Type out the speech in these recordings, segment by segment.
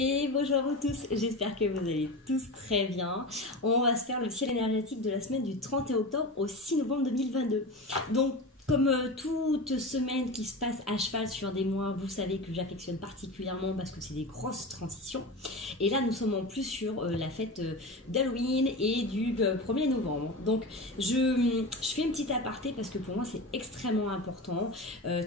Et bonjour à vous tous, j'espère que vous allez tous très bien. On va se faire le ciel énergétique de la semaine du 31 octobre au 6 novembre 2022. Donc, comme toute semaine qui se passe à cheval sur des mois, vous savez que j'affectionne particulièrement parce que c'est des grosses transitions. Et là, nous sommes en plus sur la fête d'Halloween et du 1er novembre. Donc, je fais une petite aparté parce que pour moi, c'est extrêmement important.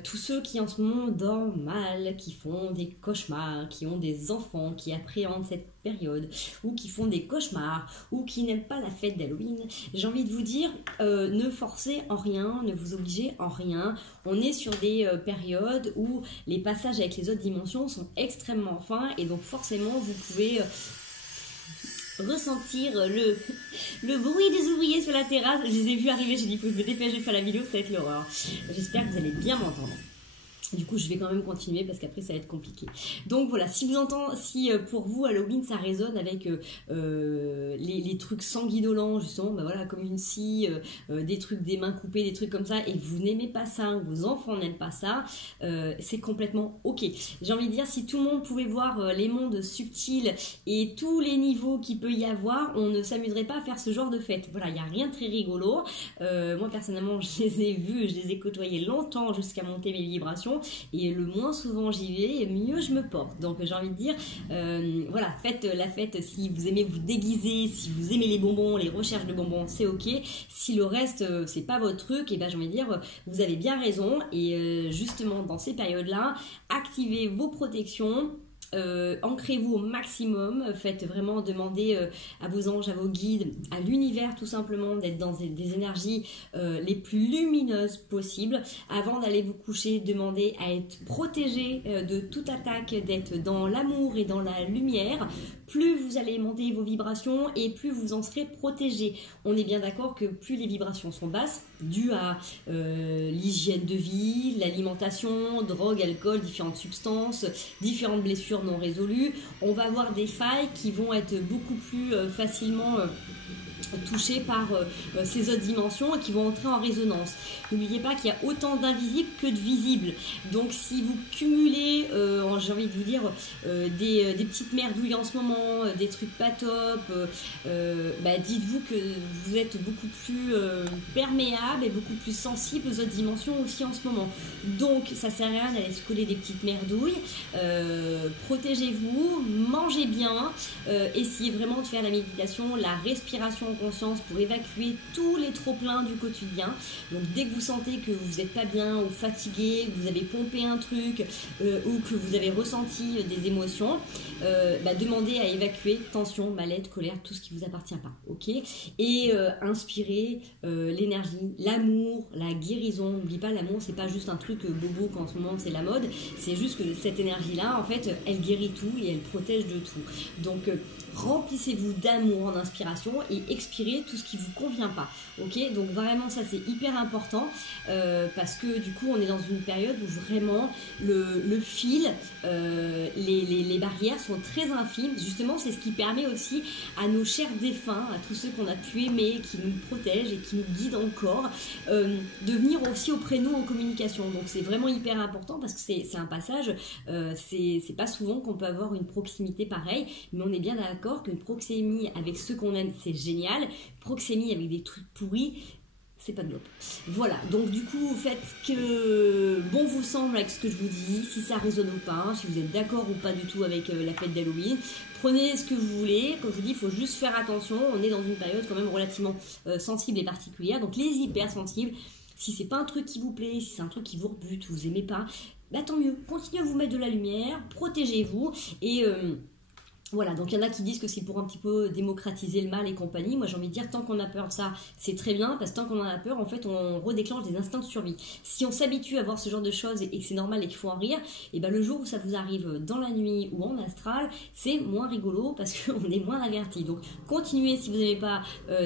Tous ceux qui en ce moment dorment mal, qui font des cauchemars, qui ont des enfants, qui appréhendent cette période, ou qui font des cauchemars, ou qui n'aiment pas la fête d'Halloween, j'ai envie de vous dire, ne forcez en rien, ne vous obligez en rien. On est sur des périodes où les passages avec les autres dimensions sont extrêmement fins, et donc forcément vous pouvez ressentir le bruit des ouvriers sur la terrasse. Je les ai vus arriver, j'ai dit faut que je me dépêche de faire la vidéo, ça va être l'horreur. J'espère que vous allez bien m'entendre. Du coup, je vais quand même continuer parce qu'après, ça va être compliqué. Donc voilà, si pour vous, Halloween, ça résonne avec les trucs sanguinolents, justement, bah voilà, comme une scie, des trucs, des mains coupées, des trucs comme ça, et vous n'aimez pas ça, vos enfants n'aiment pas ça, c'est complètement ok. J'ai envie de dire, si tout le monde pouvait voir les mondes subtils et tous les niveaux qu'il peut y avoir, on ne s'amuserait pas à faire ce genre de fête. Voilà, il n'y a rien de très rigolo. Moi, personnellement, je les ai vus, je les ai côtoyés longtemps jusqu'à monter mes vibrations. Et le moins souvent j'y vais, mieux je me porte. Donc j'ai envie de dire, voilà, faites la fête si vous aimez vous déguiser, si vous aimez les bonbons, les recherches de bonbons, c'est ok. Si le reste, c'est pas votre truc, et ben j'ai envie de dire, vous avez bien raison. Et justement, dans ces périodes-là, activez vos protections. Ancrez-vous au maximum, faites vraiment demander à vos anges, à vos guides, à l'univers tout simplement d'être dans des énergies les plus lumineuses possibles. Avant d'aller vous coucher, demandez à être protégé de toute attaque, d'être dans l'amour et dans la lumière. Plus vous allez monter vos vibrations et plus vous en serez protégé. On est bien d'accord que plus les vibrations sont basses, dues à l'hygiène de vie, l'alimentation, drogue, alcool, différentes substances, différentes blessures non résolues, on va avoir des failles qui vont être beaucoup plus facilement touchés par ces autres dimensions et qui vont entrer en résonance. N'oubliez pas qu'il y a autant d'invisibles que de visibles. Donc si vous cumulez, j'ai envie de vous dire, des petites merdouilles en ce moment, des trucs pas top, dites-vous que vous êtes beaucoup plus perméable et beaucoup plus sensible aux autres dimensions aussi en ce moment. Donc ça sert à rien d'aller se coller des petites merdouilles. Protégez-vous, mangez bien, essayez vraiment de faire la méditation, la respiration en conscience pour évacuer tous les trop-pleins du quotidien. Donc dès que vous sentez que vous n'êtes pas bien ou fatigué, que vous avez pompé un truc ou que vous avez ressenti des émotions, demandez à évacuer tension, mal-être, colère, tout ce qui ne vous appartient pas. Ok. Et inspirez l'énergie, l'amour, la guérison. N'oubliez pas, l'amour, c'est pas juste un truc bobo qu'en ce moment c'est la mode, c'est juste que cette énergie-là, en fait, elle guérit tout et elle protège de tout. Donc remplissez-vous d'amour en inspiration et expirez tout ce qui vous convient pas. Ok, donc vraiment ça c'est hyper important parce que du coup on est dans une période où vraiment le fil, les barrières sont très infimes. Justement c'est ce qui permet aussi à nos chers défunts, à tous ceux qu'on a pu aimer, qui nous protègent et qui nous guident encore, de venir aussi auprès de nous en communication. Donc c'est vraiment hyper important parce que c'est un passage, c'est pas souvent qu'on peut avoir une proximité pareille, mais on est bien d'accord qu'une proxémie avec ceux qu'on aime c'est génial, proxémie avec des trucs pourris c'est pas de l'autre. Voilà, donc du coup faites ce que bon vous semble avec ce que je vous dis, si ça résonne ou pas, si vous êtes d'accord ou pas du tout avec la fête d'Halloween, prenez ce que vous voulez. Comme je vous dis, il faut juste faire attention, on est dans une période quand même relativement sensible et particulière, donc les hypersensibles, si c'est pas un truc qui vous plaît, si c'est un truc qui vous rebute, vous aimez pas, tant mieux, continuez à vous mettre de la lumière, protégez-vous et voilà, donc il y en a qui disent que c'est pour un petit peu démocratiser le mal et compagnie. Moi j'ai envie de dire, tant qu'on a peur de ça, c'est très bien, parce que tant qu'on en a peur, en fait, on redéclenche des instincts de survie. Si on s'habitue à voir ce genre de choses et que c'est normal et qu'il faut en rire, et le jour où ça vous arrive dans la nuit ou en astral, c'est moins rigolo parce qu'on est moins averti. Donc continuez, si vous n'avez pas,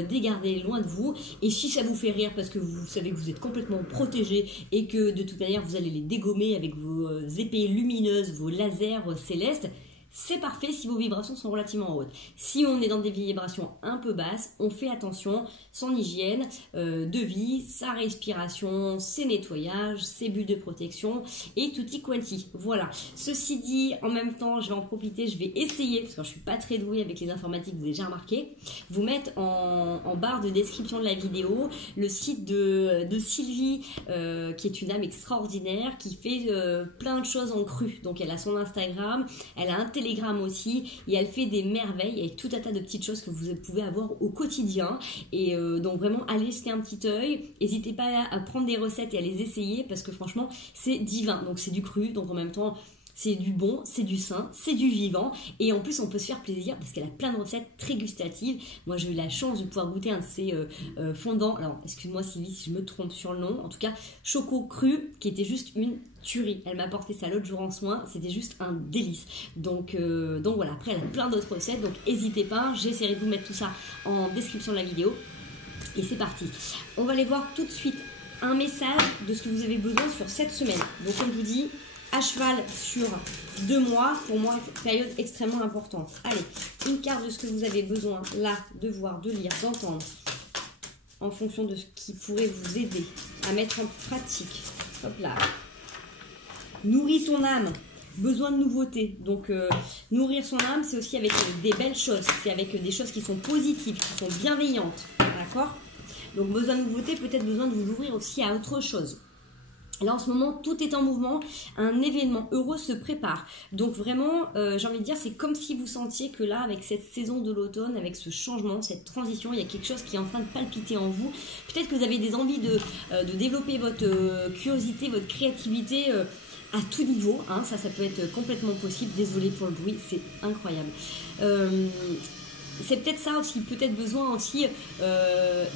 dégarder loin de vous. Et si ça vous fait rire parce que vous savez que vous êtes complètement protégé et que de toute manière vous allez les dégommer avec vos épées lumineuses, vos lasers célestes, c'est parfait si vos vibrations sont relativement hautes. Si on est dans des vibrations un peu basses, on fait attention, son hygiène de vie, sa respiration, ses nettoyages, ses bulles de protection et tutti quanti. Voilà. Ceci dit, en même temps, je vais en profiter, je vais essayer, parce que je ne suis pas très douée avec les informatiques, vous avez déjà remarqué, vous mettre en barre de description de la vidéo le site de Sylvie, qui est une âme extraordinaire, qui fait plein de choses en cru. Donc elle a son Instagram, elle a un Telegram aussi, et elle fait des merveilles avec tout un tas de petites choses que vous pouvez avoir au quotidien. Et donc vraiment, allez jeter un petit œil. N'hésitez pas à prendre des recettes et à les essayer, parce que franchement, c'est divin. Donc c'est du cru, donc en même temps, c'est du bon, c'est du sain, c'est du vivant. Et en plus, on peut se faire plaisir parce qu'elle a plein de recettes très gustatives. Moi, j'ai eu la chance de pouvoir goûter un de ces fondants. Alors, excuse-moi Sylvie si je me trompe sur le nom. En tout cas, choco cru, qui était juste une tuerie. Elle m'a apporté ça l'autre jour en soin. C'était juste un délice. Donc voilà, après, elle a plein d'autres recettes. Donc, n'hésitez pas. J'essaierai de vous mettre tout ça en description de la vidéo. Et c'est parti. On va aller voir tout de suite un message de ce que vous avez besoin sur cette semaine. Donc, comme je vous dis, à cheval sur 2 mois, pour moi, période extrêmement importante. Allez, une carte de ce que vous avez besoin, là, de voir, de lire, d'entendre, en fonction de ce qui pourrait vous aider à mettre en pratique. Hop là. Nourris ton âme. Besoin de nouveautés. Donc, nourrir son âme, c'est aussi avec des belles choses. C'est avec des choses qui sont positives, qui sont bienveillantes. D'accord? Donc, besoin de nouveautés, peut-être besoin de vous ouvrir aussi à autre chose. Là, en ce moment, tout est en mouvement, un événement heureux se prépare. Donc vraiment, j'ai envie de dire, c'est comme si vous sentiez que là, avec cette saison de l'automne, avec ce changement, cette transition, il y a quelque chose qui est en train de palpiter en vous. Peut-être que vous avez des envies de développer votre curiosité, votre créativité à tout niveau. Hein. Ça peut être complètement possible. Désolée pour le bruit, c'est incroyable. C'est peut-être ça aussi, peut-être besoin aussi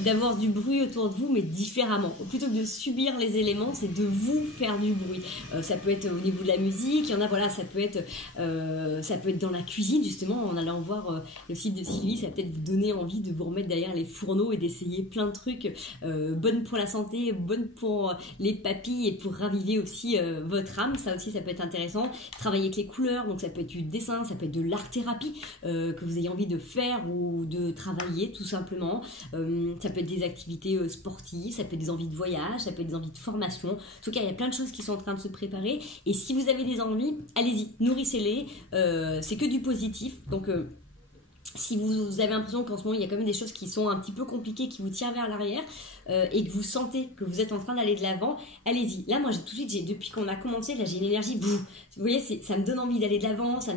d'avoir du bruit autour de vous, mais différemment. Plutôt que de subir les éléments, c'est de vous faire du bruit. Ça peut être au niveau de la musique, il y en a, voilà, ça peut être dans la cuisine, justement, en allant voir le site de Sylvie, ça va peut-être vous donner envie de vous remettre derrière les fourneaux et d'essayer plein de trucs bonnes pour la santé, bonnes pour les papilles et pour raviver aussi votre âme. Ça aussi, ça peut être intéressant. Travailler avec les couleurs, donc ça peut être du dessin, ça peut être de l'art-thérapie que vous ayez envie de faire ou de travailler tout simplement. Ça peut être des activités sportives, ça peut être des envies de voyage, ça peut être des envies de formation. En tout cas, il y a plein de choses qui sont en train de se préparer. Et si vous avez des envies, allez-y, nourrissez-les. C'est que du positif. Donc, si vous avez l'impression qu'en ce moment il y a quand même des choses qui sont un petit peu compliquées, qui vous tirent vers l'arrière et que vous sentez que vous êtes en train d'aller de l'avant, allez-y. Là, moi, depuis qu'on a commencé, là, j'ai une énergie. Vous voyez, ça me donne envie d'aller de l'avant, ça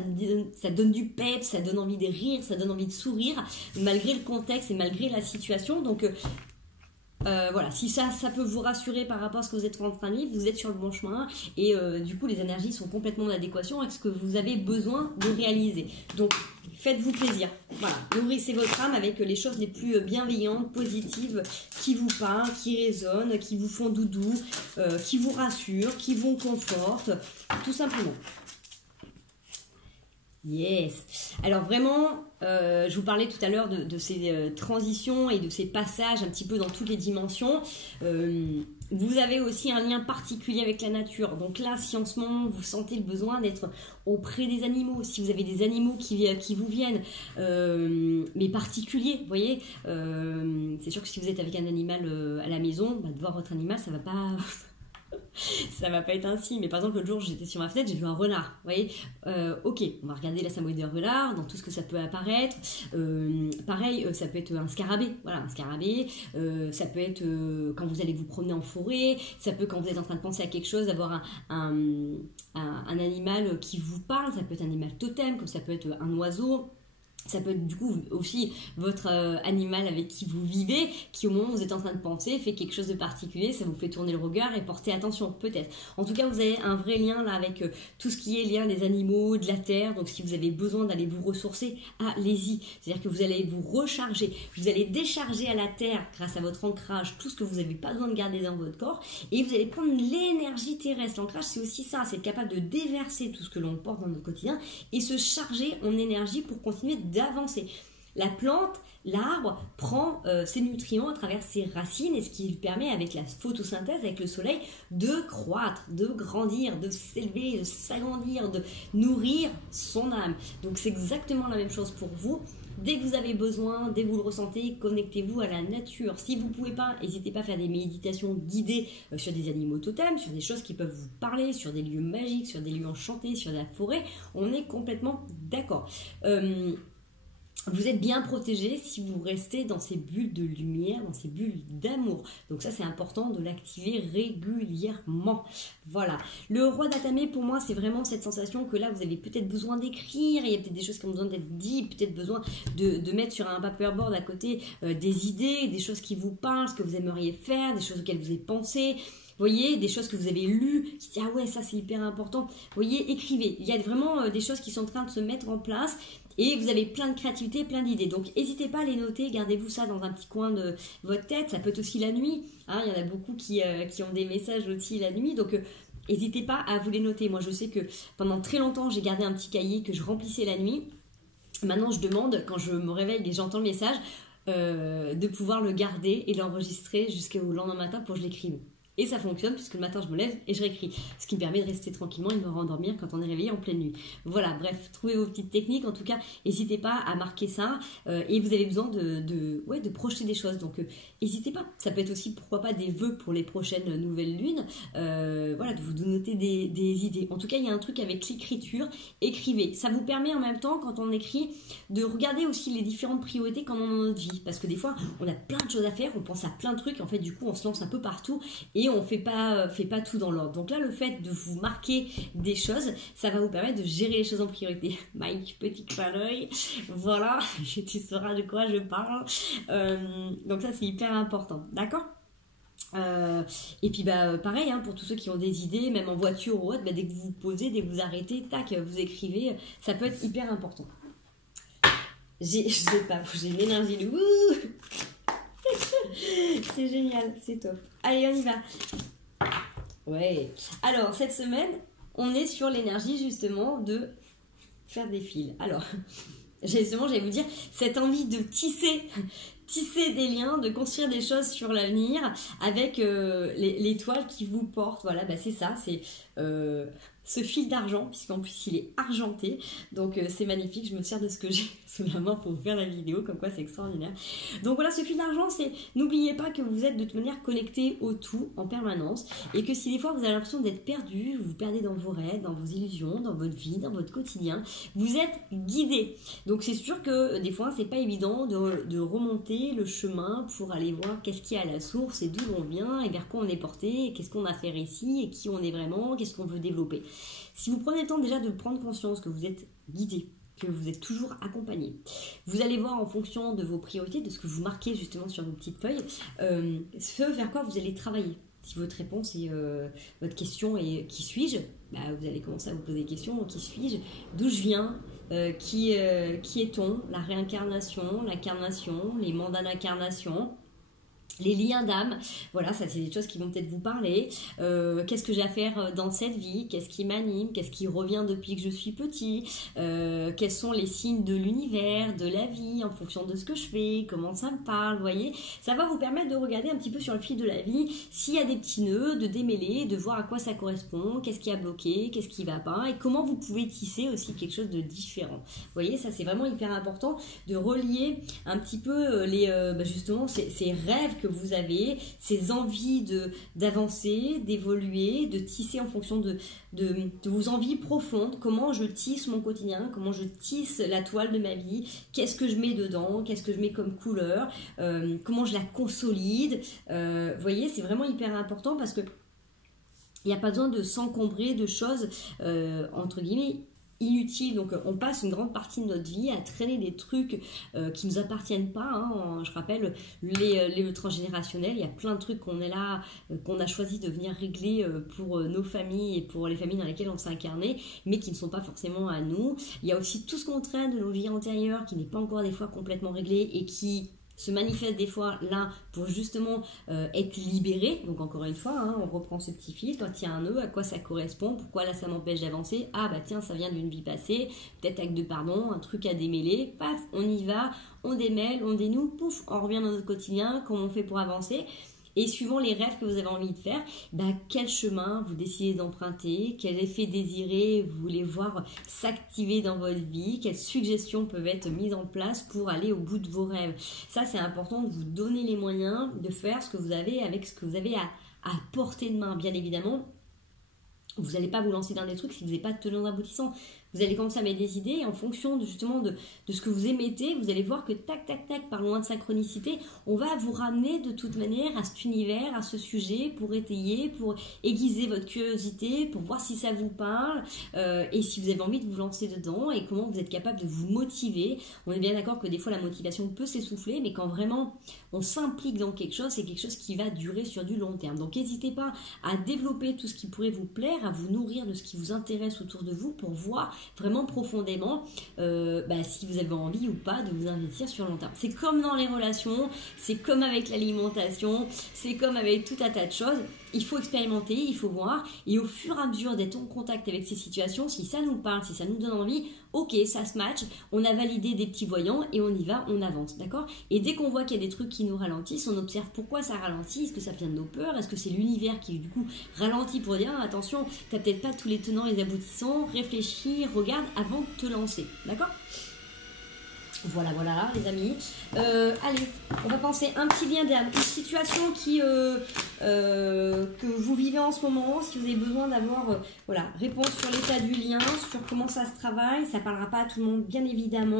donne du peps, ça donne envie de rire, ça donne envie de sourire, malgré le contexte et malgré la situation. Donc, voilà, si ça peut vous rassurer par rapport à ce que vous êtes en train de vivre, vous êtes sur le bon chemin et du coup les énergies sont complètement en adéquation avec ce que vous avez besoin de réaliser. Donc faites-vous plaisir, voilà, nourrissez votre âme avec les choses les plus bienveillantes, positives, qui vous parlent, qui résonnent, qui vous font doudou, qui vous rassurent, qui vous confortent, tout simplement. Yes. Alors vraiment, je vous parlais tout à l'heure de ces transitions et de ces passages un petit peu dans toutes les dimensions. Vous avez aussi un lien particulier avec la nature. Donc là, si en ce moment vous sentez le besoin d'être auprès des animaux, si vous avez des animaux qui vous viennent, mais particuliers, vous voyez, c'est sûr que si vous êtes avec un animal à la maison, de voir votre animal, ça va pas... ça va pas être ainsi, mais par exemple l'autre jour j'étais sur ma fenêtre, j'ai vu un renard, vous voyez, ok, on va regarder la symbolique d'un renard, dans tout ce que ça peut apparaître, pareil, ça peut être un scarabée, voilà, un scarabée, ça peut être quand vous allez vous promener en forêt, ça peut quand vous êtes en train de penser à quelque chose, avoir un animal qui vous parle, ça peut être un animal totem, comme ça peut être un oiseau. Ça peut être du coup aussi votre animal avec qui vous vivez, qui au moment où vous êtes en train de penser fait quelque chose de particulier, ça vous fait tourner le regard et porter attention peut-être. En tout cas, vous avez un vrai lien là avec tout ce qui est lien des animaux, de la terre. Donc si vous avez besoin d'aller vous ressourcer, allez-y. C'est-à-dire que vous allez vous recharger, vous allez décharger à la terre grâce à votre ancrage tout ce que vous n'avez pas besoin de garder dans votre corps et vous allez prendre l'énergie terrestre. L'ancrage, c'est aussi ça, c'est être capable de déverser tout ce que l'on porte dans notre quotidien et se charger en énergie pour continuer d'avancer. La plante, l'arbre, prend ses nutriments à travers ses racines et ce qui lui permet avec la photosynthèse, avec le soleil, de croître, de grandir, de s'élever, de s'agrandir, de nourrir son âme. Donc c'est exactement la même chose pour vous. Dès que vous avez besoin, dès que vous le ressentez, connectez-vous à la nature. Si vous ne pouvez pas, n'hésitez pas à faire des méditations guidées sur des animaux totems, sur des choses qui peuvent vous parler, sur des lieux magiques, sur des lieux enchantés, sur la forêt. On est complètement d'accord. Vous êtes bien protégé si vous restez dans ces bulles de lumière, dans ces bulles d'amour. Donc ça, c'est important de l'activer régulièrement. Voilà. Le roi d'Atamé, pour moi, c'est vraiment cette sensation que là, vous avez peut-être besoin d'écrire. Il y a peut-être des choses qui ont besoin d'être dites, peut-être besoin de mettre sur un paperboard à côté des idées, des choses qui vous parlent, ce que vous aimeriez faire, des choses auxquelles vous avez pensé. Vous voyez, des choses que vous avez lues, qui disent ah ouais, ça c'est hyper important. Vous voyez, écrivez. Il y a vraiment des choses qui sont en train de se mettre en place. Et vous avez plein de créativité, plein d'idées. Donc, n'hésitez pas à les noter. Gardez-vous ça dans un petit coin de votre tête. Ça peut être aussi la nuit. Hein, il y en a beaucoup qui ont des messages aussi la nuit. Donc, n'hésitez pas à vous les noter. Moi, je sais que pendant très longtemps, j'ai gardé un petit cahier que je remplissais la nuit. Maintenant, je demande, quand je me réveille et j'entends le message, de pouvoir le garder et l'enregistrer jusqu'au lendemain matin pour que je l'écrive. Et ça fonctionne puisque le matin je me lève et je réécris. Ce qui me permet de rester tranquillement et de me rendormir quand on est réveillé en pleine nuit. Voilà, bref, trouvez vos petites techniques. En tout cas, n'hésitez pas à marquer ça. Et vous avez besoin de projeter des choses. Donc, n'hésitez pas. Ça peut être aussi, pourquoi pas, des vœux pour les prochaines nouvelles lunes. Voilà, de vous noter des idées. En tout cas, il y a un truc avec l'écriture. Écrivez. Ça vous permet en même temps, quand on écrit, de regarder aussi les différentes priorités qu'on a dans notre vie. Parce que des fois, on a plein de choses à faire, on pense à plein de trucs. En fait, du coup, on se lance un peu partout. Et on ne fait pas tout dans l'ordre. Donc là, le fait de vous marquer des choses, ça va vous permettre de gérer les choses en priorité. Mike, petit clin d'œil. Voilà, tu sauras de quoi je parle. Donc ça, c'est hyper important. D'accord ? Et puis pareil hein, pour tous ceux qui ont des idées, même en voiture ou autre, dès que vous vous posez, dès que vous arrêtez, tac, vous écrivez. Ça peut être hyper important. Je sais pas, j'ai l'énergie de ouh. C'est génial, c'est top. Allez, on y va. Ouais. Alors, cette semaine, on est sur l'énergie justement de faire des fils. Alors, j'allais vous dire, cette envie de tisser des liens, de construire des choses sur l'avenir avec l'étoile qui vous porte. Voilà, c'est ça, c'est ce fil d'argent, puisqu'en plus il est argenté, donc c'est magnifique. Je me sers de ce que j'ai sous la main pour faire la vidéo, comme quoi c'est extraordinaire. Donc voilà, ce fil d'argent, c'est n'oubliez pas que vous êtes de toute manière connecté au tout en permanence, et que si des fois vous avez l'impression d'être perdu, vous vous perdez dans vos rêves, dans vos illusions, dans votre vie, dans votre quotidien, vous êtes guidé. Donc c'est sûr que des fois c'est pas évident de remonter le chemin pour aller voir qu'est-ce qu'il y a à la source et d'où l'on vient et vers quoi on est porté, et qu'est-ce qu'on a à faire ici et qui on est vraiment, qu'est-ce qu'on veut développer. Si vous prenez le temps déjà de prendre conscience que vous êtes guidé, que vous êtes toujours accompagné, vous allez voir en fonction de vos priorités, de ce que vous marquez justement sur vos petites feuilles, ce vers quoi vous allez travailler. Si votre réponse est votre question est qui suis-je, vous allez commencer à vous poser des questions. Qui suis-je? D'où je viens? Qui est-on? La réincarnation, l'incarnation, les mandats d'incarnation, les liens d'âme, voilà, ça c'est des choses qui vont peut-être vous parler. Qu'est-ce que j'ai à faire dans cette vie? Qu'est-ce qui m'anime? Qu'est-ce qui revient depuis que je suis petit? Quels sont les signes de l'univers, de la vie, en fonction de ce que je fais? Comment ça me parle? Vous voyez, ça va vous permettre de regarder un petit peu sur le fil de la vie s'il y a des petits nœuds, de démêler, de voir à quoi ça correspond, qu'est-ce qui a bloqué, qu'est-ce qui va pas, et comment vous pouvez tisser aussi quelque chose de différent. Vous voyez, ça c'est vraiment hyper important de relier un petit peu justement ces rêves que vous avez, ces envies d'avancer, d'évoluer, de tisser en fonction de vos envies profondes. Comment je tisse mon quotidien, comment je tisse la toile de ma vie, qu'est-ce que je mets dedans, qu'est-ce que je mets comme couleur, comment je la consolide. Vous voyez, c'est vraiment hyper important parce que il n'y a pas besoin de s'encombrer de choses entre guillemets inutile. Donc on passe une grande partie de notre vie à traîner des trucs qui nous appartiennent pas, hein. Je rappelle les transgénérationnels, il y a plein de trucs qu'on est là, qu'on a choisi de venir régler pour nos familles et pour les familles dans lesquelles on s'est incarné, mais qui ne sont pas forcément à nous. Il y a aussi tout ce qu'on traîne de nos vies antérieures qui n'est pas encore des fois complètement réglé et qui se manifeste des fois là pour justement être libéré. Donc encore une fois, hein, on reprend ce petit fil, quand il y a un nœud, à quoi ça correspond, pourquoi là ça m'empêche d'avancer, ah bah tiens ça vient d'une vie passée, peut-être acte de pardon, un truc à démêler, paf, on y va, on démêle, on dénoue, pouf, on revient dans notre quotidien, comment on fait pour avancer. Et suivant les rêves que vous avez envie de faire, bah, quel chemin vous décidez d'emprunter, quel effet désiré vous voulez voir s'activer dans votre vie, quelles suggestions peuvent être mises en place pour aller au bout de vos rêves. Ça, c'est important de vous donner les moyens de faire ce que vous avez avec ce que vous avez à portée de main, bien évidemment. Vous n'allez pas vous lancer dans des trucs si vous n'avez pas de tenants aboutissants. Vous allez commencer à mettre des idées et en fonction de, justement de ce que vous émettez, vous allez voir que tac, tac, tac, par loin de synchronicité, on va vous ramener de toute manière à cet univers, à ce sujet pour étayer, pour aiguiser votre curiosité, pour voir si ça vous parle et si vous avez envie de vous lancer dedans et comment vous êtes capable de vous motiver. On est bien d'accord que des fois la motivation peut s'essouffler, mais quand vraiment on s'implique dans quelque chose, c'est quelque chose qui va durer sur du long terme. Donc n'hésitez pas à développer tout ce qui pourrait vous plaire, à vous nourrir de ce qui vous intéresse autour de vous pour voir vraiment profondément si vous avez envie ou pas de vous investir sur long terme. C'est comme dans les relations, c'est comme avec l'alimentation, c'est comme avec tout un tas de choses. Il faut expérimenter, il faut voir, et au fur et à mesure d'être en contact avec ces situations, si ça nous parle, si ça nous donne envie, ok, ça se match, on a validé des petits voyants et on y va, on avance, d'accord? Et dès qu'on voit qu'il y a des trucs qui nous ralentissent, on observe pourquoi ça ralentit, est-ce que ça vient de nos peurs, est-ce que c'est l'univers qui du coup ralentit pour dire ah, attention, t'as peut-être pas tous les tenants et les aboutissants, réfléchis, regarde avant de te lancer, d'accord? Voilà, les amis. Allez, on va penser un petit lien d'âme, une situation que vous vivez en ce moment, si vous avez besoin d'avoir réponse sur l'état du lien, sur comment ça se travaille. Ça ne parlera pas à tout le monde, bien évidemment.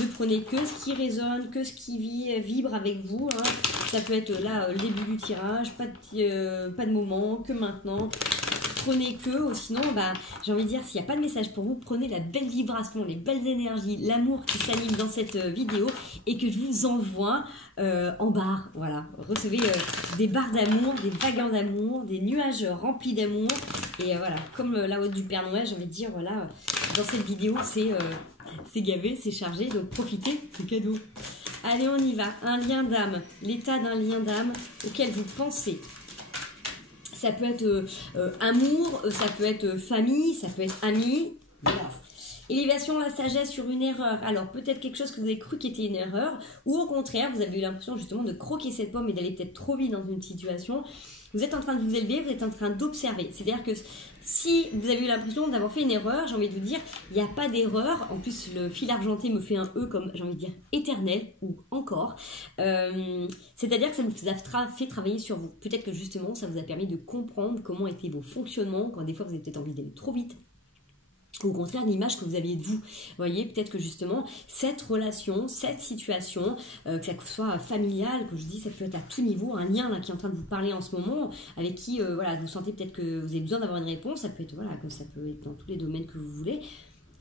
Ne prenez que ce qui résonne, que ce qui vibre avec vous. Hein. Ça peut être là le début du tirage, pas de moment, que maintenant. Prenez que, sinon, j'ai envie de dire, s'il n'y a pas de message pour vous, prenez la belle vibration, les belles énergies, l'amour qui s'anime dans cette vidéo et que je vous envoie en barre. Voilà, recevez des barres d'amour, des wagons d'amour, des nuages remplis d'amour. Et voilà, comme la haute du Père Noël, j'ai envie de dire, voilà, dans cette vidéo, c'est gavé, c'est chargé, donc profitez, c'est cadeau. Allez, on y va. Un lien d'âme, l'état d'un lien d'âme auquel vous pensez. Ça peut être amour, ça peut être famille, ça peut être ami. Voilà. Élévation à la sagesse sur une erreur. Alors peut-être quelque chose que vous avez cru qui était une erreur, ou au contraire, vous avez eu l'impression justement de croquer cette pomme et d'aller peut-être trop vite dans une situation. Vous êtes en train de vous élever, vous êtes en train d'observer. C'est-à-dire que si vous avez eu l'impression d'avoir fait une erreur, j'ai envie de vous dire, il n'y a pas d'erreur. En plus, le fil argenté me fait un E comme, j'ai envie de dire, éternel ou encore. C'est-à-dire que ça vous a fait travailler sur vous. Peut-être que justement, ça vous a permis de comprendre comment étaient vos fonctionnements, quand des fois vous avez peut-être envie d'aller trop vite. Au contraire, l'image que vous aviez de vous. Vous voyez, peut-être que justement, cette relation, cette situation, que ça soit familiale, que je dis, ça peut être à tout niveau, un lien là, qui est en train de vous parler en ce moment, avec qui, vous sentez peut-être que vous avez besoin d'avoir une réponse, ça peut être, comme ça peut être dans tous les domaines que vous voulez.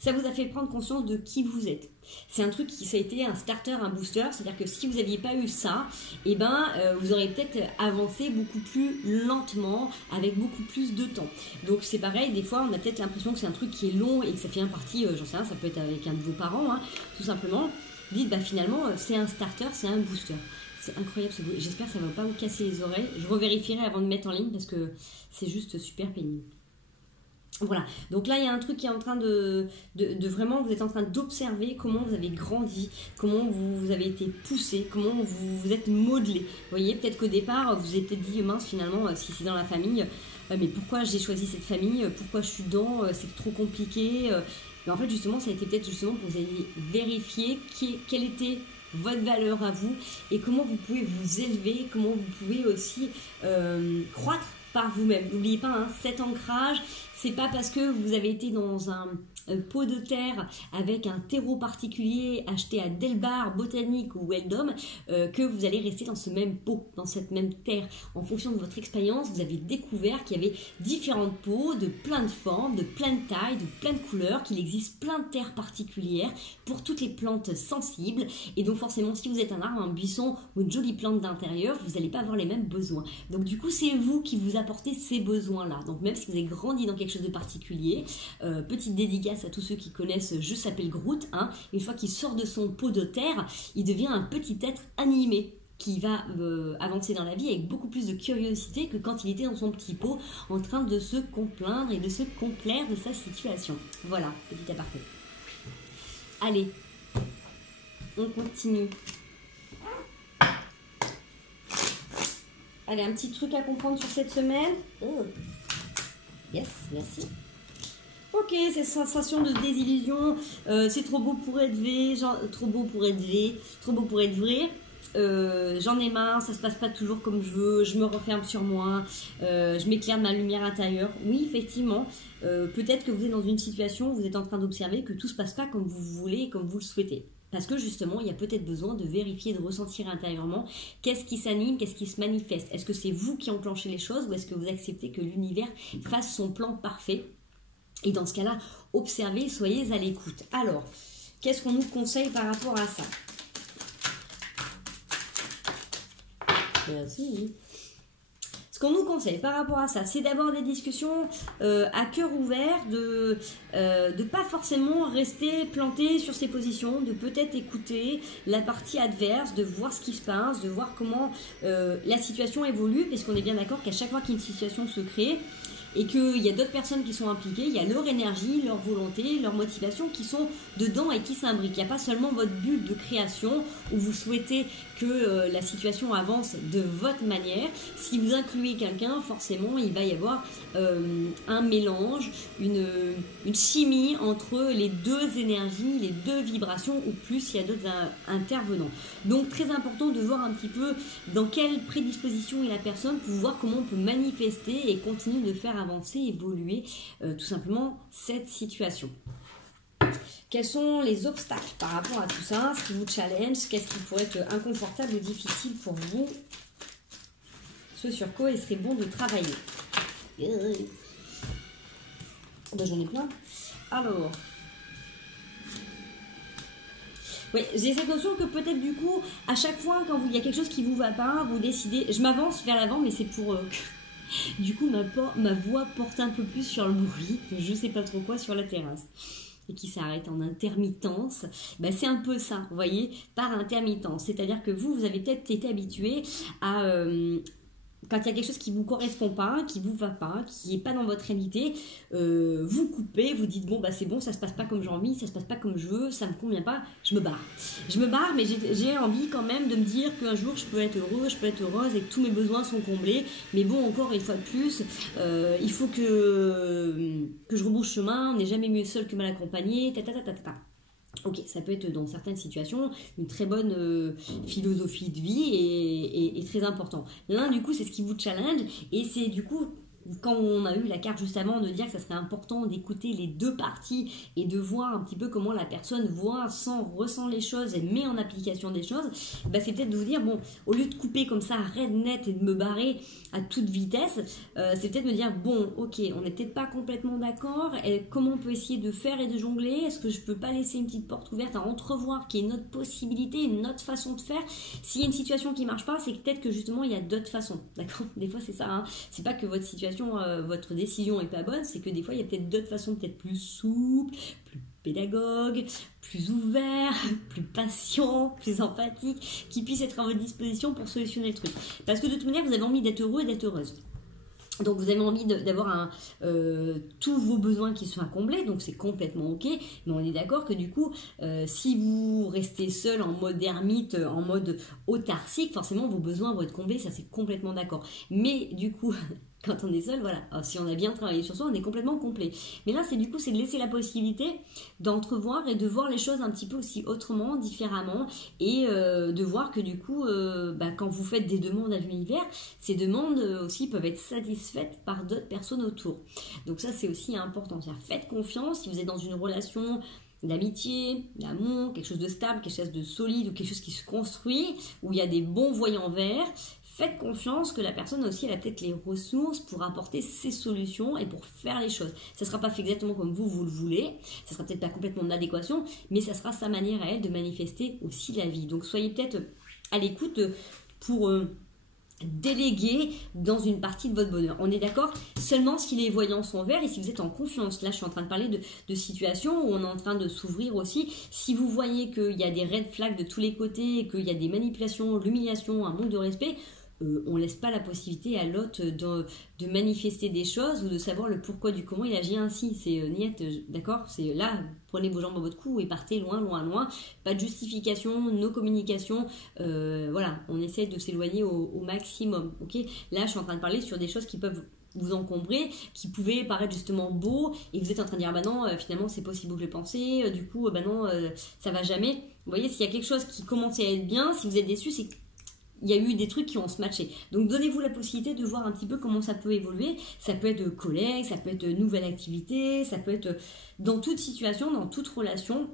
Ça vous a fait prendre conscience de qui vous êtes. C'est un truc ça a été un starter, un booster. C'est-à-dire que si vous n'aviez pas eu ça, vous auriez peut-être avancé beaucoup plus lentement, avec beaucoup plus de temps. Donc c'est pareil, des fois on a peut-être l'impression que c'est un truc qui est long et que ça fait partie, j'en sais rien, ça peut être avec un de vos parents, hein, tout simplement. Dites, finalement, c'est un starter, c'est un booster. C'est incroyable ce bruit. J'espère que ça ne va pas vous casser les oreilles. Je revérifierai avant de mettre en ligne parce que c'est juste super pénible. Voilà, donc là il y a un truc qui est en train de vraiment, vous êtes en train d'observer comment vous avez grandi, comment vous avez été poussé, comment vous êtes modelé. Vous voyez, peut-être qu'au départ vous avez peut-être dit mince finalement, si c'est dans la famille, mais pourquoi j'ai choisi cette famille, pourquoi je suis dedans, c'est trop compliqué. Mais en fait justement ça a été peut-être justement pour que vous ayez vérifié quelle était votre valeur à vous et comment vous pouvez vous élever, comment vous pouvez aussi croître par vous-même. N'oubliez pas, cet ancrage, c'est pas parce que vous avez été dans un pot de terre avec un terreau particulier acheté à Delbar, Botanique ou Weldom que vous allez rester dans ce même pot, dans cette même terre. En fonction de votre expérience, vous avez découvert qu'il y avait différentes pots de plein de formes, de plein de tailles, de plein de couleurs, qu'il existe plein de terres particulières pour toutes les plantes sensibles. Et donc forcément, si vous êtes un arbre, un buisson ou une jolie plante d'intérieur, vous n'allez pas avoir les mêmes besoins. Donc du coup, c'est vous qui vous apportez ces besoins-là. Donc même si vous avez grandi dans quelque chose de particulier, petite dédicace m'adresse à tous ceux qui connaissent Je s'appelle Groot, hein, une fois qu'il sort de son pot de terre, il devient un petit être animé qui va avancer dans la vie avec beaucoup plus de curiosité que quand il était dans son petit pot en train de se complaindre et de se complaire de sa situation. Voilà, petit aparté. Allez, on continue. Allez, un petit truc à comprendre sur cette semaine. Oh. Yes, merci. Ok, cette sensation de désillusion, c'est trop beau pour être vrai, trop beau pour être vrai, trop beau pour être vrai. J'en ai marre, ça se passe pas toujours comme je veux, je me referme sur moi, je m'éclaire de ma lumière intérieure. Oui, effectivement, peut-être que vous êtes dans une situation où vous êtes en train d'observer que tout se passe pas comme vous voulez et comme vous le souhaitez. Parce que justement, il y a peut-être besoin de vérifier, de ressentir intérieurement qu'est-ce qui s'anime, qu'est-ce qui se manifeste. Est-ce que c'est vous qui enclenchez les choses ou est-ce que vous acceptez que l'univers fasse son plan parfait? Et dans ce cas-là, observez, soyez à l'écoute. Alors, qu'est-ce qu'on nous conseille par rapport à ça? Merci. Ce qu'on nous conseille par rapport à ça, c'est d'avoir des discussions à cœur ouvert, de pas forcément rester planté sur ses positions, de peut-être écouter la partie adverse, de voir ce qui se passe, de voir comment la situation évolue, parce qu'on est bien d'accord qu'à chaque fois qu'une situation se crée, et qu'il y a d'autres personnes qui sont impliquées, il y a leur énergie, leur volonté, leur motivation qui sont dedans et qui s'imbriquent. Il n'y a pas seulement votre bulle de création où vous souhaitez que la situation avance de votre manière. Si vous incluez quelqu'un, forcément, il va y avoir un mélange, une chimie entre les deux énergies, les deux vibrations, ou plus il y a d'autres intervenants. Donc, très important de voir un petit peu dans quelle prédisposition est la personne pour voir comment on peut manifester et continuer de faire avancer, évoluer tout simplement cette situation. Quels sont les obstacles par rapport à tout ça? Ce qui vous challenge? Qu'est-ce qui pourrait être inconfortable ou difficile pour vous? Ce sur quoi il serait bon de travailler? Ben, j'en ai plein. Alors, oui, j'ai cette notion que peut-être du coup, à chaque fois quand il y a quelque chose qui vous va pas, vous décidez, je m'avance vers l'avant, mais c'est pour du coup ma voix porte un peu plus sur le bruit, je sais pas trop quoi, sur la terrasse, et qui s'arrête en intermittence. Ben, c'est un peu ça, vous voyez, par intermittence, c'est-à-dire que vous avez peut-être été habitué à quand il y a quelque chose qui ne vous correspond pas, qui ne vous va pas, qui n'est pas dans votre réalité, vous coupez, vous dites bon bah c'est bon, ça se passe pas comme j'ai envie, ça se passe pas comme je veux, ça me convient pas, je me barre. Je me barre, mais j'ai envie quand même de me dire qu'un jour je peux être heureux, je peux être heureuse et que tous mes besoins sont comblés. Mais bon, encore une fois de plus, il faut que je rebouche chemin, on n'est jamais mieux seul que mal accompagné, Ok, ça peut être dans certaines situations une très bonne philosophie de vie et très important. L'un, du coup, c'est ce qui vous challenge et c'est du coup, quand on a eu la carte juste avant, de dire que ça serait important d'écouter les deux parties et de voir un petit peu comment la personne voit, ressent les choses et met en application des choses, bah c'est peut-être de vous dire, bon, au lieu de couper comme ça, raide, net et de me barrer à toute vitesse, c'est peut-être de me dire, bon, ok, on n'est peut-être pas complètement d'accord, et comment on peut essayer de faire et de jongler? Est-ce que je peux pas laisser une petite porte ouverte à entrevoir qu'il y ait une autre possibilité, une autre façon de faire? S'il y a une situation qui marche pas, c'est peut-être que justement il y a d'autres façons, d'accord? Des fois c'est ça, hein. C'est pas que votre situation, votre décision est pas bonne, c'est que des fois il y a peut-être d'autres façons, peut-être plus souples, plus pédagogue, plus ouvert, plus patient, plus empathique, qui puisse être à votre disposition pour solutionner le truc. Parce que de toute manière, vous avez envie d'être heureux et d'être heureuse. Donc vous avez envie d'avoir tous vos besoins qui soient comblés, donc c'est complètement ok, mais on est d'accord que du coup, si vous restez seul en mode ermite, en mode autarcique, forcément vos besoins vont être comblés, ça c'est complètement d'accord. Mais du coup, quand on est seul, voilà, alors, si on a bien travaillé sur soi, on est complètement complet. Mais là, c'est du coup, c'est de laisser la possibilité d'entrevoir et de voir les choses un petit peu aussi autrement, différemment, et de voir que du coup, quand vous faites des demandes à l'univers, ces demandes aussi peuvent être satisfaites par d'autres personnes autour. Donc ça, c'est aussi important. C'est-à-dire, faites confiance si vous êtes dans une relation d'amitié, d'amour, quelque chose de stable, quelque chose de solide ou quelque chose qui se construit, où il y a des bons voyants verts. Faites confiance que la personne aussi, elle a peut-être les ressources pour apporter ses solutions et pour faire les choses. Ça ne sera pas fait exactement comme vous le voulez, ça ne sera peut-être pas complètement en adéquation, mais ça sera sa manière à elle de manifester aussi la vie. Donc soyez peut-être à l'écoute pour déléguer dans une partie de votre bonheur. On est d'accord? Seulement si les voyants sont verts et si vous êtes en confiance. Là, je suis en train de parler de situations où on est en train de s'ouvrir aussi. Si vous voyez qu'il y a des red flags de tous les côtés, qu'il y a des manipulations, l'humiliation, un manque de respect, on ne laisse pas la possibilité à l'autre de manifester des choses ou de savoir le pourquoi du comment il agit ainsi. C'est niette, d'accord? C'est là, prenez vos jambes à votre cou et partez loin, loin, loin. Pas de justification, no communication. Voilà, on essaie de s'éloigner au maximum. Ok? Là, je suis en train de parler sur des choses qui peuvent vous encombrer, qui pouvaient paraître justement beaux, et vous êtes en train de dire, bah non, finalement c'est possible que je le pensais, du coup, bah non, ça va jamais. Vous voyez, s'il y a quelque chose qui commence à être bien, si vous êtes déçu, c'est il y a eu des trucs qui ont se matché. Donc donnez-vous la possibilité de voir un petit peu comment ça peut évoluer. Ça peut être collègue, ça peut être nouvelle activité, ça peut être dans toute situation, dans toute relation.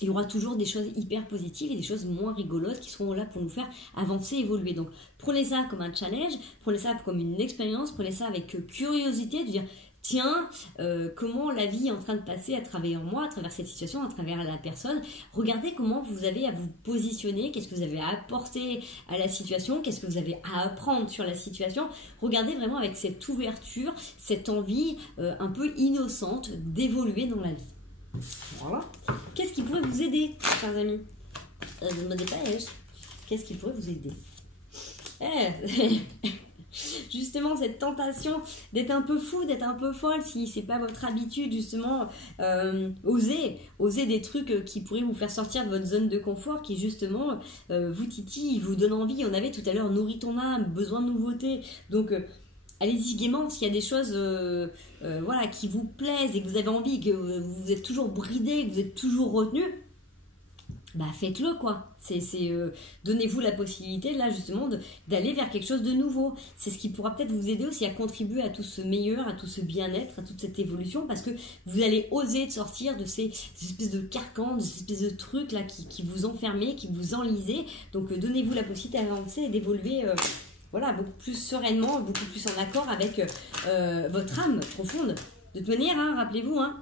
Il y aura toujours des choses hyper positives et des choses moins rigolotes qui seront là pour nous faire avancer, évoluer. Donc prenez ça comme un challenge, prenez ça comme une expérience, prenez ça avec curiosité, de dire tiens, comment la vie est en train de passer à travers moi, à travers cette situation, à travers la personne. Regardez comment vous avez à vous positionner, qu'est-ce que vous avez à apporter à la situation, qu'est-ce que vous avez à apprendre sur la situation. Regardez vraiment avec cette ouverture, cette envie un peu innocente d'évoluer dans la vie. Voilà. Qu'est-ce qui pourrait vous aider, chers amis? Je me dépêche. Qu'est-ce qui pourrait vous aider? Justement, cette tentation d'être un peu fou, d'être un peu folle, si c'est pas votre habitude, justement, oser des trucs qui pourraient vous faire sortir de votre zone de confort, qui justement vous titille, vous donne envie. On avait tout à l'heure nourri ton âme, besoin de nouveautés. Donc allez-y gaiement, s'il y a des choses voilà, qui vous plaisent et que vous avez envie, que vous êtes toujours bridé, que vous êtes toujours retenu, bah faites-le quoi. Donnez-vous la possibilité là justement d'aller vers quelque chose de nouveau. C'est ce qui pourra peut-être vous aider aussi à contribuer à tout ce meilleur, à tout ce bien-être, à toute cette évolution, parce que vous allez oser de sortir de ces espèces de carcans, de ces espèces de trucs là qui vous enfermaient, qui vous enlisaient. Donc donnez-vous la possibilité d'avancer et d'évoluer voilà, beaucoup plus sereinement, beaucoup plus en accord avec votre âme profonde. De toute manière, hein, rappelez-vous, hein,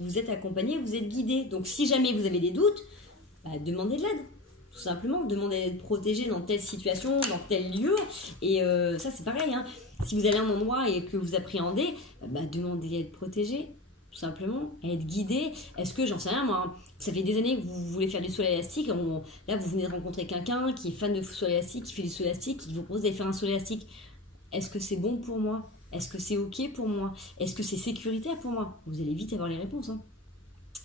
vous êtes accompagné, vous êtes guidé. Donc si jamais vous avez des doutes, bah, demandez de l'aide. Tout simplement, demandez d'être protégé dans telle situation, dans tel lieu. Et ça c'est pareil, hein. Si vous allez à un endroit et que vous appréhendez, bah, demandez à être protégé. Tout simplement, à être guidé. Est-ce que, j'en sais rien moi, ça fait des années que vous voulez faire du saut élastique, là vous venez de rencontrer quelqu'un qui est fan de saut élastique, qui fait du saut élastique, qui vous propose d'aller faire un saut élastique. Est-ce que c'est bon pour moi? Est-ce que c'est ok pour moi? Est-ce que c'est sécuritaire pour moi? Vous allez vite avoir les réponses, hein.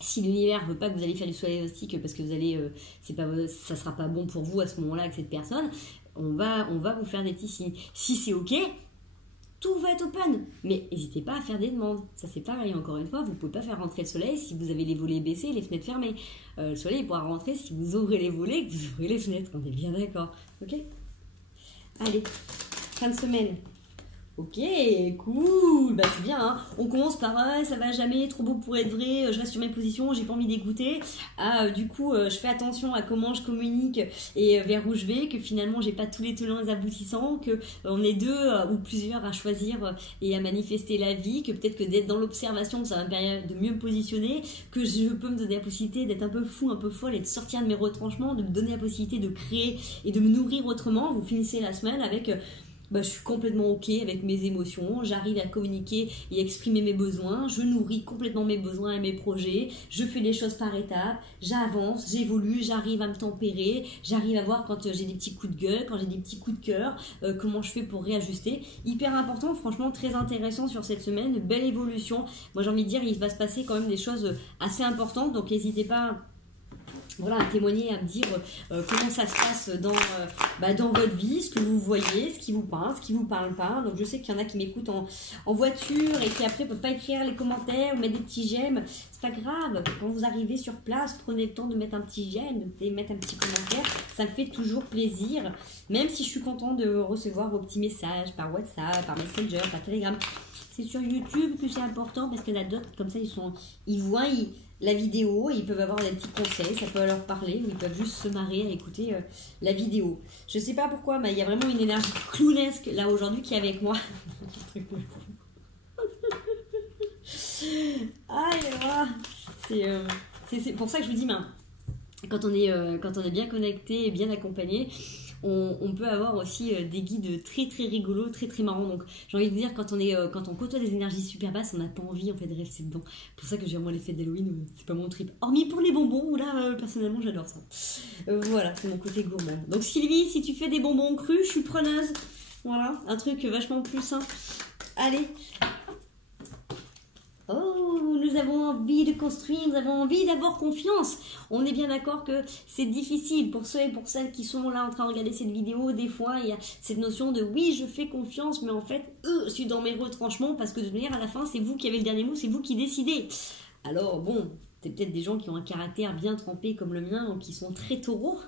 Si l'univers veut pas que vous allez faire du saut élastique parce que vous allez, ça sera pas bon pour vous à ce moment-là avec cette personne, on va vous faire des petits signes. Si c'est ok, tout va être open, mais n'hésitez pas à faire des demandes. Ça c'est pareil, encore une fois, vous ne pouvez pas faire rentrer le soleil si vous avez les volets baissés et les fenêtres fermées. Le soleil il pourra rentrer si vous ouvrez les volets et que vous ouvrez les fenêtres, on est bien d'accord. Ok? Allez, fin de semaine. Ok, cool, bah c'est bien, hein. On commence par ça va jamais, trop beau pour être vrai, je reste sur mes positions, j'ai pas envie d'écouter. Du coup, je fais attention à comment je communique et vers où je vais, que finalement j'ai pas tous les tenants et aboutissants, que on est deux ou plusieurs à choisir et à manifester la vie, que peut-être que d'être dans l'observation, ça va me permettre de mieux me positionner, que je peux me donner la possibilité d'être un peu fou, un peu folle et de sortir de mes retranchements, de me donner la possibilité de créer et de me nourrir autrement. Vous finissez la semaine avec bah, je suis complètement ok avec mes émotions, j'arrive à communiquer et exprimer mes besoins, je nourris complètement mes besoins et mes projets, je fais les choses par étapes, j'avance, j'évolue, j'arrive à me tempérer, j'arrive à voir quand j'ai des petits coups de gueule, quand j'ai des petits coups de cœur, comment je fais pour réajuster. Hyper important, franchement très intéressant sur cette semaine, belle évolution. Moi j'ai envie de dire, il va se passer quand même des choses assez importantes, donc n'hésitez pas voilà, à témoigner, à me dire comment ça se passe dans votre vie, ce que vous voyez, ce qui vous parle, ce qui vous parle pas. Donc je sais qu'il y en a qui m'écoutent en voiture et qui après ne peuvent pas écrire les commentaires ou mettre des petits j'aime. C'est pas grave, quand vous arrivez sur place, prenez le temps de mettre un petit j'aime, de mettre un petit commentaire, ça me fait toujours plaisir, même si je suis contente de recevoir vos petits messages par WhatsApp, par Messenger, par Telegram. C'est sur YouTube que c'est important parce que là d'autres comme ça ils voient la vidéo, ils peuvent avoir des petits conseils, ça peut leur parler, ou ils peuvent juste se marrer à écouter la vidéo. Je sais pas pourquoi, mais il y a vraiment une énergie clownesque là aujourd'hui qui est avec moi. Ah, et voilà. C'est pour ça que je vous dis, quand on est bien connecté et bien accompagné, on peut avoir aussi des guides très très rigolos, très très marrants. Donc j'ai envie de dire, quand on côtoie des énergies super basses, on n'a pas envie en fait de rester dedans. C'est pour ça que j'ai vraiment les fêtes d'Halloween, c'est pas mon trip. Hormis pour les bonbons, où là personnellement j'adore ça. Voilà, c'est mon côté gourmand. Donc Sylvie, si tu fais des bonbons crus, je suis preneuse. Voilà, un truc vachement plus sain. Allez. Oh, nous avons envie de construire, nous avons envie d'avoir confiance. On est bien d'accord que c'est difficile pour ceux et pour celles qui sont là en train de regarder cette vidéo. Des fois, il y a cette notion de oui, je fais confiance, mais en fait, je suis dans mes retranchements parce que de toute manière, à la fin, c'est vous qui avez le dernier mot, c'est vous qui décidez. Alors bon, c'est peut-être des gens qui ont un caractère bien trempé comme le mien ou qui sont très taureaux.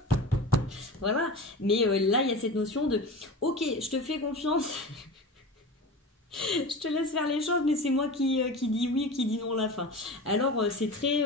Voilà, mais là, il y a cette notion de ok, je te fais confiance. Je te laisse faire les choses, mais c'est moi qui dis oui, qui dis non à la fin. Alors, c'est très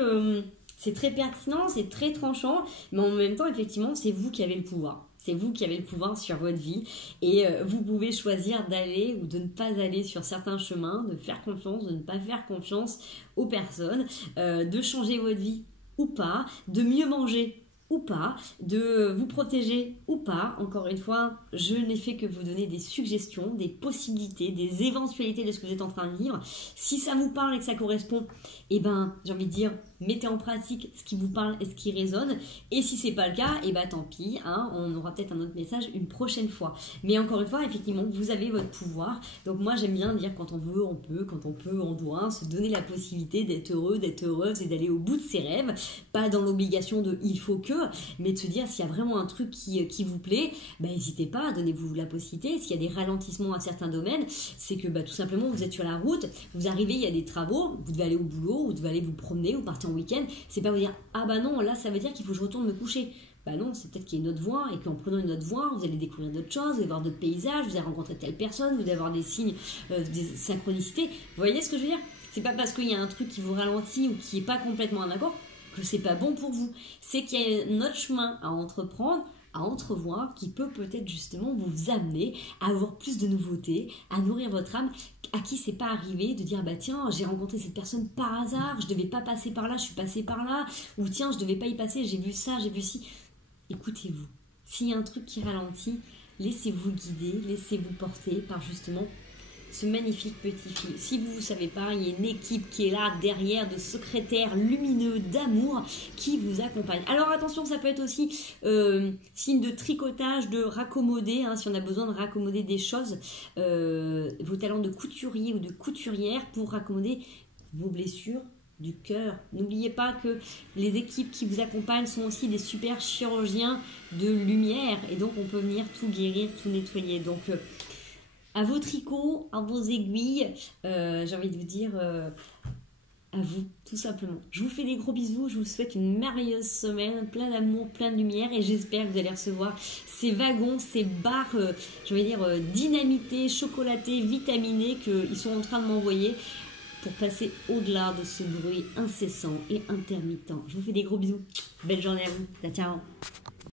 pertinent, c'est très tranchant, mais en même temps, effectivement, c'est vous qui avez le pouvoir. C'est vous qui avez le pouvoir sur votre vie et vous pouvez choisir d'aller ou de ne pas aller sur certains chemins, de faire confiance, de ne pas faire confiance aux personnes, de changer votre vie ou pas, de mieux manger ou pas, de vous protéger ou pas. Encore une fois, je n'ai fait que vous donner des suggestions, des possibilités, des éventualités de ce que vous êtes en train de vivre. Si ça vous parle et que ça correspond, eh ben, j'ai envie de dire, mettez en pratique ce qui vous parle et ce qui résonne. Et si c'est pas le cas, eh ben tant pis, hein, on aura peut-être un autre message une prochaine fois. Mais encore une fois, effectivement, vous avez votre pouvoir. Donc moi, j'aime bien dire quand on veut, on peut, quand on peut, on doit, se donner la possibilité d'être heureux, d'être heureuse et d'aller au bout de ses rêves. Pas dans l'obligation de il faut que, mais de se dire s'il y a vraiment un truc qui vous plaît, bah, n'hésitez pas, donnez-vous la possibilité. S'il y a des ralentissements à certains domaines, c'est que bah, tout simplement vous êtes sur la route, vous arrivez, il y a des travaux, vous devez aller au boulot, vous devez aller vous promener, vous partez en week-end. C'est pas vous dire ah bah non, là ça veut dire qu'il faut que je retourne me coucher. Bah non, c'est peut-être qu'il y a une autre voie et qu'en prenant une autre voie, vous allez découvrir d'autres choses, vous allez voir d'autres paysages, vous allez rencontrer telle personne, vous allez avoir des signes, des synchronicités. Vous voyez ce que je veux dire? C'est pas parce qu'il y a un truc qui vous ralentit ou qui est pas complètement en accord que c'est pas bon pour vous. C'est qu'il y a un autre chemin à entreprendre, à entrevoir, qui peut peut-être justement vous amener à avoir plus de nouveautés, à nourrir votre âme, à qui c'est pas arrivé de dire bah tiens, j'ai rencontré cette personne par hasard, je devais pas passer par là, je suis passé par là, ou tiens, je devais pas y passer, j'ai vu ça, j'ai vu ci. Écoutez-vous. S'il y a un truc qui ralentit, laissez-vous guider, laissez-vous porter par justement ce magnifique petit fil. Si vous ne savez pas, il y a une équipe qui est là derrière, de secrétaires lumineux d'amour qui vous accompagne. Alors attention, ça peut être aussi signe de tricotage, de raccommoder, hein, si on a besoin de raccommoder des choses, vos talents de couturier ou de couturière pour raccommoder vos blessures du cœur. N'oubliez pas que les équipes qui vous accompagnent sont aussi des super chirurgiens de lumière et donc on peut venir tout guérir, tout nettoyer. Donc à vos tricots, à vos aiguilles, j'ai envie de vous dire à vous, tout simplement. Je vous fais des gros bisous, je vous souhaite une merveilleuse semaine, plein d'amour, plein de lumière et j'espère que vous allez recevoir ces wagons, ces barres, j'ai envie de dire dynamités, chocolatées, vitaminés qu'ils sont en train de m'envoyer pour passer au-delà de ce bruit incessant et intermittent. Je vous fais des gros bisous, belle journée à vous, ciao ciao.